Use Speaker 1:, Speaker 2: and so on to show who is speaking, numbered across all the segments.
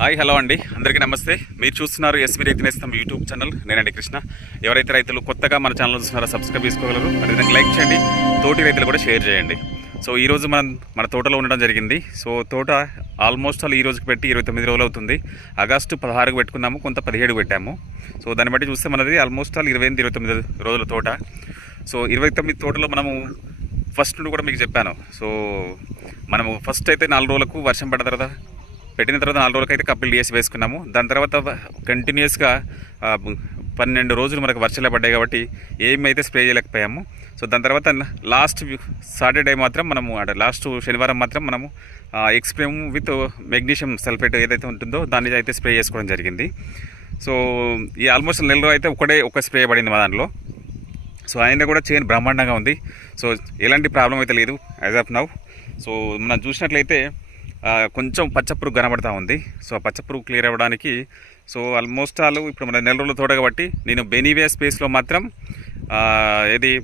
Speaker 1: Hi hello అండి. అందరికీ నమస్తే. మీరు చూస్తున్నారు ఎస్వి రైతునేస్తాం యూట్యూబ్ ఛానల్. నేనండి కృష్ణ. ఎవరైతే రైతులు కొత్తగా మన ఛానల్ చూస్తున్నారో సబ్స్క్రైబ్ చేసుకోగలరు. అదేవిధంగా లైక్ చేయండి. తోటి రైతులు కూడా షేర్ చేయండి. సో ఈరోజు మనం మన తోటలో ఉండడం జరిగింది. సో తోట ఆల్మోస్ట్ ఆల్ ఈ రోజుకి పెట్టి ఇరవై తొమ్మిది రోజులు అవుతుంది. ఆగస్టు పదహారుకు పెట్టుకున్నాము కొంత పదిహేడు పెట్టాము. సో దాన్ని బట్టి చూస్తే మనది ఆల్మోస్ట్ ఆల్ ఇరవై ఎనిమిది ఇరవై తొమ్మిది రోజుల తోట. సో ఇరవై తొమ్మిది తోటలో మనము ఫస్ట్ నుండి కూడా మీకు చెప్పాను. సో మనము ఫస్ట్ అయితే నాలుగు రోజులకు వర్షం పడ్డ తర్వాత పెట్టిన తర్వాత నాలుగు రోజులకైతే అయితే కపిల్ వేసుకున్నాము. దాని తర్వాత కంటిన్యూస్గా పన్నెండు రోజులు మనకు వర్షాలు పడ్డాయి కాబట్టి ఏమైతే స్ప్రే చేయలేకపోయాము. సో దాని తర్వాత లాస్ట్ సాటర్డే మాత్రం మనము అంటే లాస్ట్ శనివారం మాత్రం మనము ఎక్స్ప్రేమ్ విత్ మెగ్నీషియం సల్ఫేట్ ఏదైతే ఉంటుందో దాన్ని అయితే స్ప్రే చేసుకోవడం జరిగింది. సో ఈ ఆల్మోస్ట్ నెలలో అయితే ఒకటే ఒక స్ప్రే పడింది మా దాంట్లో. సో ఆయన కూడా చైన్ బ్రహ్మాండంగా ఉంది. సో ఎలాంటి ప్రాబ్లం అయితే లేదు యాజ్ ఆఫ్ నవ్ సో మనం చూసినట్లయితే కొంచెం పచ్చపురుగు కనబడతా ఉంది. సో ఆ పచ్చపురుగు క్లియర్ అవ్వడానికి సో ఆల్మోస్ట్ ఆల్ ఇప్పుడు మన నెల రోజులు తోడగబట్టి నేను బెనీవే స్పేస్లో మాత్రం ఇది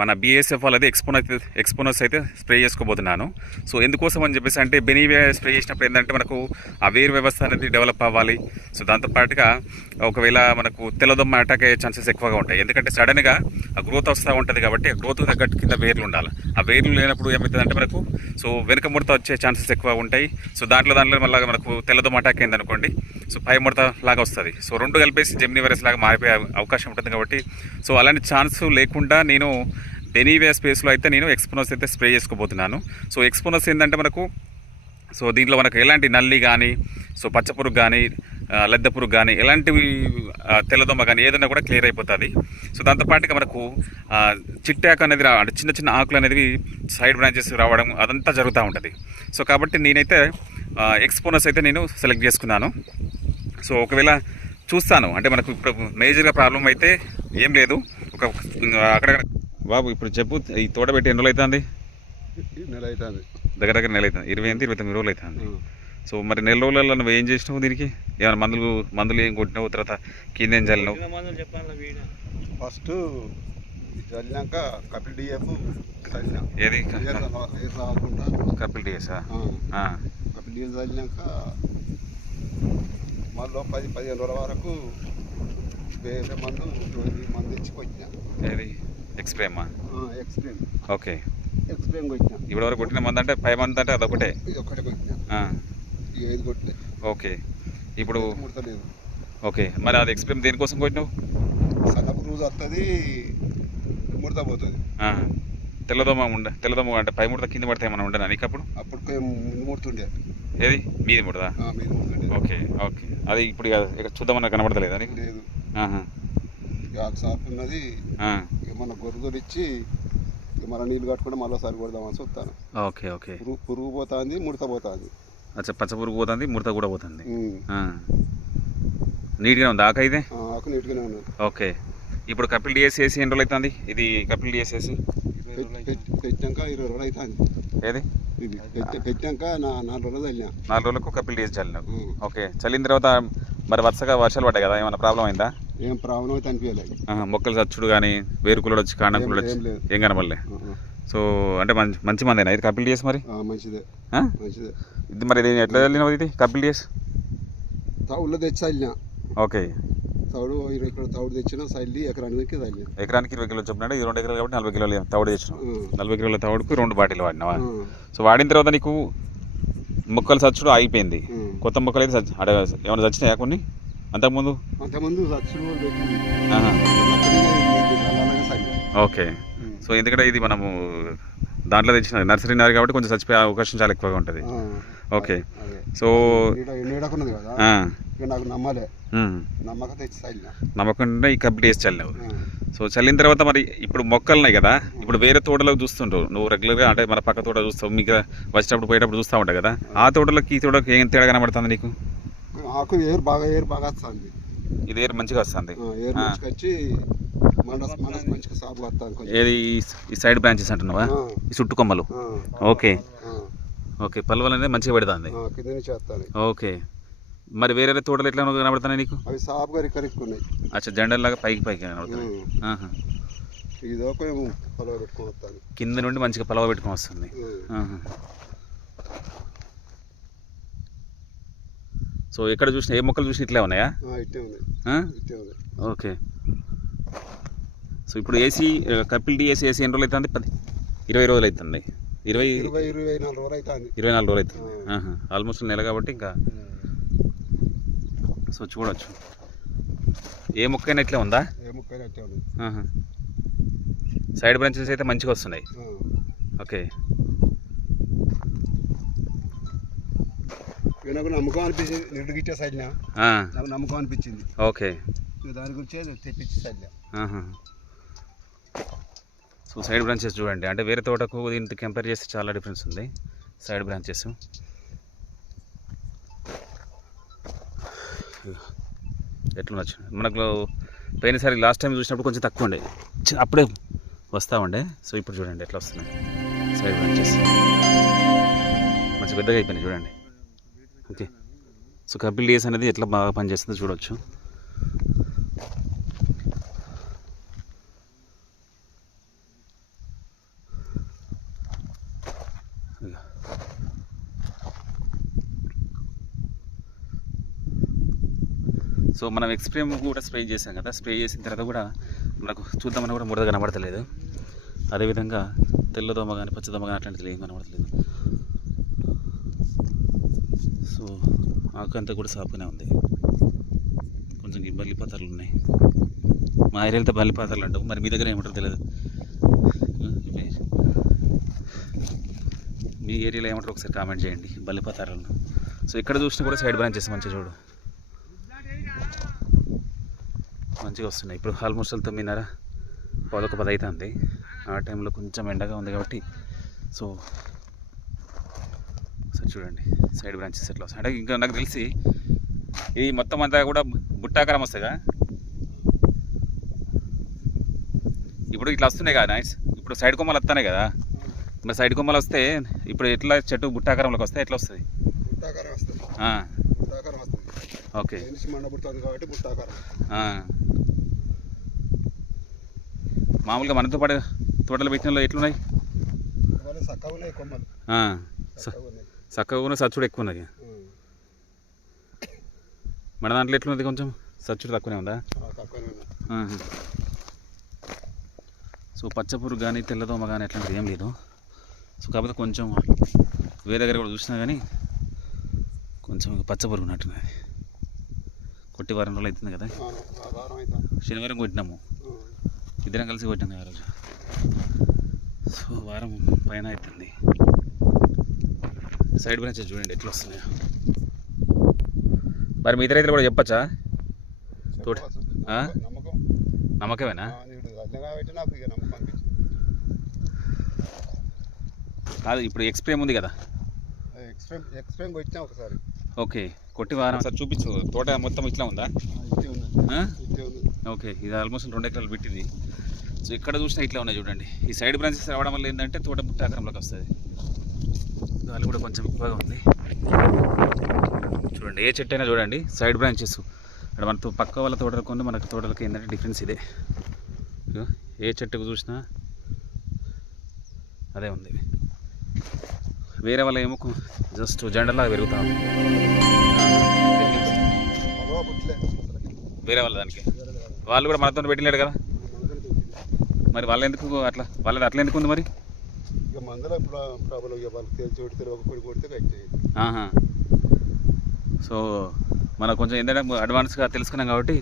Speaker 1: మన బీఎస్ఎఫ్ వాళ్ళది అయితే ఎక్స్పోనస్ అయితే స్ప్రే చేసుకోబోతున్నాను. సో ఎందుకోసం అని చెప్పేసి అంటే బెనీవే స్ప్రే చేసినప్పుడు ఏంటంటే మనకు ఆ వేరు వ్యవస్థ అనేది డెవలప్ అవ్వాలి. సో దాంతోపాటుగా ఒకవేళ మనకు తెల్లదొమ్మ అటాక్ అయ్యే ఛాన్సెస్ ఎక్కువగా ఉంటాయి. ఎందుకంటే సడన్గా ఆ గ్రోత్ వస్తూ ఉంటుంది కాబట్టి ఆ గ్రోత్ తగ్గట్టు కింద వేర్లు ఉండాలి. ఆ వేర్లు లేనప్పుడు ఏమవుతుందంటే మనకు సో వెనుక ముడత వచ్చే ఛాన్సెస్ ఎక్కువ ఉంటాయి. సో దాంట్లో దాంట్లో మళ్ళీ మనకు తెల్లదొమ్మ అటాక్ అయింది అనుకోండి సో పై ముడత లాగా వస్తుంది. సో రెండు కలిపేసి జెమినీ వైరస్ లాగా మారిపోయే అవకాశం ఉంటుంది కాబట్టి సో అలాంటి ఛాన్స్ లేకుండా నేను ఎనీవే స్పేస్లో అయితే నేను ఎక్స్పోనస్ అయితే స్ప్రే చేసుకోబోతున్నాను. సో ఎక్స్పోనస్ ఏంటంటే మనకు సో దీంట్లో మనకు ఎలాంటి నల్లి కానీ సో పచ్చపురుగు కానీ లద్దె పురుగు కానీ ఎలాంటివి తెల్లదొమ్మ కానీ ఏదైనా కూడా క్లియర్ అయిపోతుంది. సో దాంతోపాటుగా మనకు చిట్టాకు అనేది రా అంటే చిన్న చిన్న ఆకులు అనేది సైడ్ బ్రాంచెస్ రావడం అదంతా జరుగుతూ ఉంటుంది. సో కాబట్టి నేనైతే ఎక్స్పోనస్ అయితే నేను సెలెక్ట్ చేసుకున్నాను. సో ఒకవేళ చూస్తాను అంటే మనకు ఇప్పుడు మేజర్గా ప్రాబ్లం అయితే ఏం లేదు. ఒక అక్కడ బాబు ఇప్పుడు చెప్పు ఈ తోట పెట్టి ఎన్ని రోజులు అవుతుంది?
Speaker 2: నెల అవుతుంది.
Speaker 1: దగ్గర దగ్గర నెల అవుతుంది. ఇరవై ఎనిమిది ఇరవై తొమ్మిది రోజులు అవుతుంది. సో మరి నెల రోజులలో నువ్వు ఏం చేసినావు దీనికి? ఏమైనా మందులు మందులు ఏం కొట్టినావు? తర్వాత కింద ఏం చల్లినావు?
Speaker 2: ఫస్ట్ చల్లినాక కపిల్ డిఎఫ్
Speaker 1: ఏది? కపిల్ డిఎసా
Speaker 2: ఆ, కపిల్ డిఎఫ్ చల్లినాక మళ్ళీ పది పదిహేను రోజుల వరకు వేరే మందు మందు ఇచ్చి కొట్టినా.
Speaker 1: ఏది? ఎక్స్ప్రేమా
Speaker 2: ఎక్స్ట్రీమ్
Speaker 1: ఓకే
Speaker 2: ఎక్స్ట్రీమ్ కొట్టినా.
Speaker 1: ఇప్పటి వరకు కొట్టిన మంది అంటే పై మంది అంటే అదొకటే?
Speaker 2: ఇది ఒకటి కొట్టినా. ఏది కొట్టలే.
Speaker 1: ఓకే ఇప్పుడు ఓకే మరి అది ఎక్స్ప్రేమ్ దేనికోసం కొట్టినావు?
Speaker 2: సన్నపు రోజు వస్తుంది ముడత పోతుంది.
Speaker 1: తెల్లదోమ ఉండ తెల్లదోమ అంటే పై ముడత కింద పడితే ఏమైనా ఉండనా నీకు అప్పుడు?
Speaker 2: అప్పుడు ముందు ముడుతుండే.
Speaker 1: ఏది? మీది ముడదా
Speaker 2: ఆ, మీద ముడుతుండే.
Speaker 1: ఓకే ఓకే అది ఇప్పుడు చూద్దామన్నా కనబడతలేదా
Speaker 2: లేదు. షాప్ ఉన్నది. మన గొర్రెలు ఇచ్చి మన నీళ్ళు కట్టుకుంటే మళ్ళీ ఒకసారి కొడదామని చూస్తాను.
Speaker 1: Okay okay.
Speaker 2: పురుగు పురుగు పోతుంది ముడత పోతుంది.
Speaker 1: అచ్చా పచ్చ పురుగు పోతుంది ముడత కూడా పోతుంది. నీట్గా ఉంది ఆక ఇదే
Speaker 2: ఆకు నీట్గానే ఉన్నది.
Speaker 1: ఓకే. ఇప్పుడు కపిల్ డిఎస్ వేసి ఎన్ని రోజులు అవుతుంది? ఇది కపిల్ డిఎస్ వేసి
Speaker 2: పెట్- పెట్- పెట్టాక ఇరవై రోజులు అవుతుంది.
Speaker 1: ఏది?
Speaker 2: పెట్టాక నా నాలుగు రోజులు చల్లినా.
Speaker 1: నాలుగు రోజులకు కపిల్ డిఎస్ చల్లినావు
Speaker 2: ఉం.
Speaker 1: ఓకే. చల్లిన తర్వాత మరి వరుసగా వర్షాలు పడ్డాయి కదా ఏమైనా ప్రాబ్లం అయిందా?
Speaker 2: ఏం ప్రాబ్లం అయితే అనిపించలేదు
Speaker 1: మొక్కలు చచ్చుడు కానీ వేరుకులు వచ్చి కాండం
Speaker 2: ఏం-
Speaker 1: కుళ్ళు వచ్చి
Speaker 2: ఏం
Speaker 1: కనబడలే. సో అంటే మంచి మంచి మందేనా? ఇది కపిల్ డిఎస్ మరి?
Speaker 2: మంచిదే? మంచిదే.
Speaker 1: ఇది మరి ఇది ఎట్లా చల్లినావు ఇది? కపిల్ డిఎస్?
Speaker 2: తౌడులో తెచ్చి చల్లినా
Speaker 1: ఓకే.
Speaker 2: తౌడు ఇరవై కిలో తౌడు తెచ్చిన చల్లి ఎకరానికి చల్లినా
Speaker 1: ఎకరానికి ఇరవై కిలోలు చొప్పున ఈ రెండు ఎకరాలు కాబట్టి నలభై కిలోలు తవుడు తెచ్చినావు.
Speaker 2: ఆ.
Speaker 1: నలభై కిలోల తవుడుకు రెండు బాటిల్ వాడినావా? సో వాడిన తర్వాత నీకు మొక్కలు చచ్చుడు ఆగిపోయింది. కొత్త మొక్కలు అయితే చచ్చి ఏమైనా చచ్చినాయా కొన్ని? అంతకుముందు?
Speaker 2: అంతకుముందు
Speaker 1: ఓకే. సో ఎందుకంటే ఇది మనము దాంట్లో తెచ్చిన నర్సరీ నారు కాబట్టి కొంచెం చచ్చిపోయే అవకాశం చాలా ఎక్కువగా ఉంటుంది. ఓకే. సో ఉమ్,
Speaker 2: నమ్మక
Speaker 1: ఈ కబడ్డీ వేసి చల్లినావు
Speaker 2: ఆ.
Speaker 1: సో చల్లిన తర్వాత మరి ఇప్పుడు మొక్కలు ఉన్నాయి కదా ఇప్పుడు వేరే తోటలో చూస్తుంటావు నువ్వు రెగ్యులర్గా అంటే మన పక్క తోట చూస్తావు మీకు వచ్చినప్పుడు పోయేటప్పుడు చూస్తూ ఉంటావు కదా. ఆ తోటలోకి ఈ తోటకి ఏం తేడా కనబడుతుంది నీకు?
Speaker 2: ఆకు ఏరు బాగా ఏరు బాగా వస్తుంది.
Speaker 1: ఇది ఏరు మంచిగా వస్తుంది.
Speaker 2: ఏరు
Speaker 1: ఆ.
Speaker 2: మంచిగా వచ్చి మనసు మనసు మంచిగా సాగు వస్తుంది కొంచెం.
Speaker 1: ఏది ఈ- సైడ్ బ్రాంచెస్ అంటున్నావా? ఈ చుట్టు కొమ్మలు. ఓకే. ఓకే పలువలు అనేది మంచిగా పెడుతుంది.
Speaker 2: వస్తాను
Speaker 1: ఓకే. మరి వేరే తోటలు ఎట్లా కనబడుతున్నాయి నీకు?
Speaker 2: అవి సాపుగా రిక్కరిక్కున్నాయి
Speaker 1: అచ్చా జెండర్లాగా పైకి పైకి కనబడుతున్నాయి.
Speaker 2: ఇది ఒక పొలం పెట్టుకొని వస్తాను
Speaker 1: కింద నుండి మంచిగా పలవ పెట్టుకొని వస్తుంది. సో ఎక్కడ చూసినా ఏ మొక్కలు చూసినా ఇట్లే ఉన్నాయా? ఓకే. సో ఇప్పుడు AC Kapil D AC AC ఎన్ని రోజులు అవుతుంది? పది ఇరవై రోజులు అవుతుంది. ఇరవై
Speaker 2: ఇరవై నాలుగు రోజులు అవుతుంది.
Speaker 1: ఇరవై నాలుగు రోజులు అవుతుంది. ఆల్మోస్ట్ నెల కాబట్టి ఇంకా సో చూడొచ్చు. ఏ మొక్క అయినా ఇట్లే ఉందా. సైడ్ బ్రాంచెస్ అయితే మంచిగా వస్తున్నాయి. ఓకే.
Speaker 2: నాకు నమ్మకం అనిపించింది. నిరుడు గిట్టే సైడ్న? నాకు నమ్మకం అనిపించింది.
Speaker 1: ఓకే.
Speaker 2: దాని గురించే తెప్పించి సైడ్న.
Speaker 1: సో సైడ్ బ్రాంచెస్ చూడండి. అంటే వేరే తోటకు దీనికి కంపేర్ చేస్తే చాలా డిఫరెన్స్ ఉంది. Side branches. ఎట్లా నచ్చు మనకు పోయినసారి లాస్ట్ టైం చూసినప్పుడు కొంచెం తక్కువ ఉండే. అప్పుడే వస్తూ ఉండే. సో ఇప్పుడు చూడండి ఎట్లా వస్తున్నాయి. Side branches. మంచి పెద్దగా అయిపోయినాయి చూడండి. ఓకే. సో కపిల్ డేస్ అనేది ఎట్లా బాగా పనిచేస్తుందో చూడవచ్చు సో మనం ఎక్స్ప్రేమ్ కూడా స్ప్రే చేసాం కదా. స్ప్రే చేసిన తర్వాత కూడా మనకు చూద్దామని కూడా ముడత కనబడతలేదు. అదేవిధంగా తెల్లదోమ కానీ పచ్చదోమ కానీ అట్లాంటిది ఏం కనబడతలేదు. సో ఆకు అంతా కూడా సాపుగానే ఉంది. కొంచెం ఈ బల్లిపాతాలు ఉన్నాయి. మా ఏరియాలో బల్లిపాతాలు అంటావు. మరి మీ దగ్గర ఏమంటారు తెలియదు మీ ఏరియాలో ఏమంటారు ఒకసారి కామెంట్ చేయండి బల్లి పాత్రలను. సో ఇక్కడ చూసినా కూడా సైడ్ బ్రాంచెస్ మంచిగా చూడు. మంచిగా వస్తున్నాయి. ఇప్పుడు ఆల్మోస్ట్ తొమ్మిదిన్నర పదొక పది అవుతుంది ఆ టైంలో కొంచెం ఎండగా ఉంది కాబట్టి సో సో చూడండి సైడ్ బ్రాంచెస్ ఎట్లా వస్తాయి. అంటే ఇంకా నాకు తెలిసి ఈ మొత్తం అంతా కూడా బుట్టాకారం వస్తాయిగా? ఇప్పుడు ఇట్లా వస్తున్నాయి కదా నైస్ ఇప్పుడు సైడ్ కొమ్మలు వస్తున్నాయి కదా. మరి సైడ్ కొమ్మలు వస్తే ఇప్పుడు ఎట్లా చెట్టు బుట్టాకారంలోకి వస్తే ఎట్లా వస్తుంది? ఓకే. మామూలుగా మనతో పాటు తోటలు పెట్టిన ఎట్లున్నాయి?
Speaker 2: కొమ్మలు. చక్కగా
Speaker 1: ఉన్న సచ్చుడు ఎక్కువ ఉన్నది. మన దాంట్లో ఎట్లున్నది కొంచెం? సచ్చుడు తక్కువనే ఉందా. సో పచ్చపురుగు కానీ తెల్లదోమ కానీ అట్లాంటిది ఏం లేదు. సో కాకపోతే కొంచెం వేరే దగ్గర కూడా చూసినా కానీ కొంచెం పచ్చపురుగు ఉన్నట్టున్నది. కొట్టి వారం రోజులు అవుతుంది కదా? శనివారం కొట్టినాము. ఇద్దరం కలిసి కొట్టాను ఆ రోజు. సో వారం పైన అవుతుంది సైడ్ బ్రాంచెస్ చూడండి ఎట్లా వస్తున్నాయో మరి మీ ఇతర రైతులు కూడా చెప్పచ్చా? తోట.
Speaker 2: చెప్పవచ్చు.
Speaker 1: ఆ?
Speaker 2: నమ్మకం.
Speaker 1: నమ్మకమేనా? కాదు ఇప్పుడు ఎక్స్ప్రేమ్ ఉంది కదా.
Speaker 2: ఎక్స్ట్రీమ్ ఎక్స్ట్రీమ్ కొట్టినా ఒకసారి.
Speaker 1: ఓకే కొట్టి వారం. సార్ చూపించు తోట మొత్తం ఇట్లా ఉందా? ఓకే ఇది ఆల్మోస్ట్ రెండు ఎకరాలు పెట్టింది. సో ఇక్కడ చూసినా ఇట్లా ఉన్నాయి చూడండి. ఈ సైడ్ బ్రాంచెస్ రావడం వల్ల ఏంటంటే తోట బుట్టాకారంలోకి వస్తుంది. గాలి కూడా కొంచెం ఎక్కువగా ఉంది. చూడండి ఏ చెట్టు అయినా చూడండి సైడ్ బ్రాంచెస్. ఇక్కడ మన పక్క వాళ్ళ తోటలకు ఉంది మనకు తోటలకి ఏంటంటే డిఫరెన్స్ ఇదే. ఏ చెట్టుకు చూసినా అదే ఉంది. వేరే వాళ్ళ ఏమో జస్ట్ జెండలా పెరుగుతా వేరే వాళ్ళ దానికి. వాళ్ళు కూడా మనతో పెట్టలేడు కదా. మరి వాళ్ళ ఎందుకు అట్లా వాళ్ళది అట్లా ఎందుకు ఉంది మరి?
Speaker 2: ఇక మందులో ప్రాబ్లం ఇక వాళ్ళకి తెలిసి చోటు తెలియక కొడి కొడితే
Speaker 1: ఆహా. సో మనకు కొంచెం ఏంటంటే అడ్వాన్స్గా తెలుసుకున్నాం కాబట్టి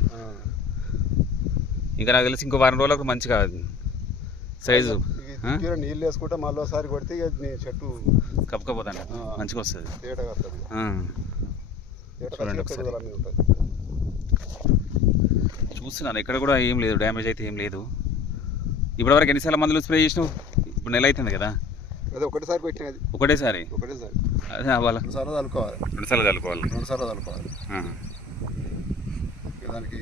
Speaker 1: ఇంకా నాకు తెలిసి ఇంకో వారం రోజులకు మంచిగా సైజు. ఆ?
Speaker 2: నీళ్ళు వేసుకుంటే మళ్ళీ ఒకసారి కొడితే ఇక నీ చెట్టు
Speaker 1: కప్పుకపోతాను.
Speaker 2: ఆ.
Speaker 1: మంచిగా వస్తుంది.
Speaker 2: తేటగా వస్తుంది
Speaker 1: ఆ.
Speaker 2: తేట
Speaker 1: చూడండి
Speaker 2: కచ్చి
Speaker 1: ఒకసారి.
Speaker 2: పెరుగుదల మీద ఉంటుంది
Speaker 1: చూస్తున్నాను. ఇక్కడ కూడా ఏం లేదు. డ్యామేజ్ అయితే ఏం లేదు. ఇప్పటివరకు ఎన్నిసార్లు మందులు స్ప్రే చేసినావు? ఇప్పుడు నెల అవుతుంది కదా?
Speaker 2: అదే ఒకటేసారి కొట్టిన అది.
Speaker 1: ఒకటేసారి?
Speaker 2: ఒకటేసారి.
Speaker 1: అదే అవ్వాలి?
Speaker 2: రెండు సార్లు చల్లుకోవాలి
Speaker 1: రెండుసార్లు కలుపుకోవాలి.
Speaker 2: రెండు సార్లు చల్లుకోవాలి
Speaker 1: ఆ.
Speaker 2: ఇక దానికి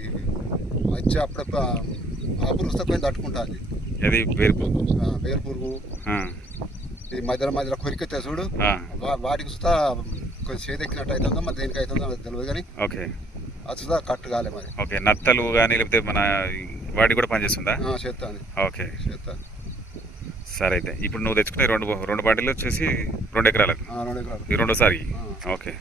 Speaker 2: వచ్చి అప్పుడప్పుడు ఆ పురుగు తట్టుకుంటుంది
Speaker 1: అది. వేరు
Speaker 2: వేరు పురుగు. ఈ మధ్యలో మధ్యలో కొరికెత్తే చూడు వాటికి చూస్తా కొంచెం చేదెక్కినట్టు అవుతుందో మరి దేనికి అవుతుందో తెలియదు కానీ
Speaker 1: ఓకే.
Speaker 2: అది చూస్తా కట్టు కాలే మరి.
Speaker 1: ఓకే. నత్తలు కానీ లేకపోతే మన వాటి కూడా పనిచేస్తుందా?
Speaker 2: చేస్తాను
Speaker 1: ఓకే.
Speaker 2: చేస్తాను
Speaker 1: సరే అయితే. ఇప్పుడు నువ్వు తెచ్చుకునే రెండు రెండు బాటిల్ వచ్చేసి రెండు ఎకరాలకు?
Speaker 2: రెండు ఎకరాలు.
Speaker 1: ఈ రెండోసారి. ఓకే.